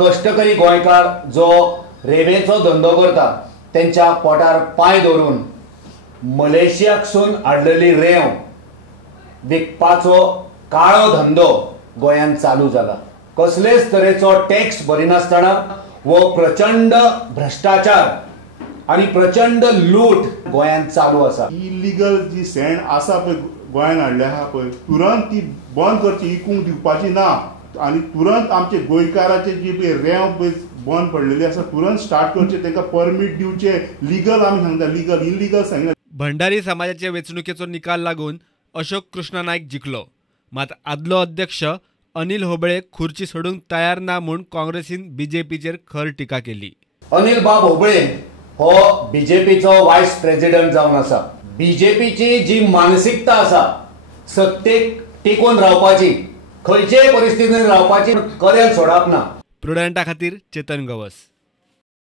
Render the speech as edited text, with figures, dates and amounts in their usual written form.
कष्टकरी गोंयकार जो रेवेचो धंदो करता त्यांच्या पोटार पाय दवरून मलेशियाकसून हाडलेली रेंव विकपाचो काळो धंदो गोंयांत चालू जाला। कसलेच तरेचो टॅक्स भरिनासतना वो प्रचंड भ्रष्टाचार आणि प्रचंड लूट गोंयांत चालू आसा। इलिगल जी सेंड आसा पळय गोंयांत हाडल्या आहा पळय तुरंत ती बंद करची, इकूंक दिवपाची ना आणि तुरंत आमचे गोंयकाराचे जी पळय रेंव पळय बंद पडलेली आसा तुरंत स्टार्ट करचे, तांकां परमीट दिवचे। लिगल आमी सांगता, लिगल इलिगल सांगना। भंडारी समाजाच्या वेंचणुकेचो निकाल लागून अशोक कृष्ण नायक जिखलो, मात आदलो अध्यक्ष अनिल होबळे खुर्ची सोडूंक तयार ना म्हूण काँग्रेसीन बीजेपीचेर खर टिका केली। अनिल बाब होबळे हो बीजेपीचो वायस प्रेसिडेंट जावन आसा। बीजेपीची जी मानसिकता आसा सत्तेक टिकून रावपाची, खंयचेय परिस्थितीन रावपाची कदेल सोडप ना। प्रुडंटा खातीर चेतन गवस।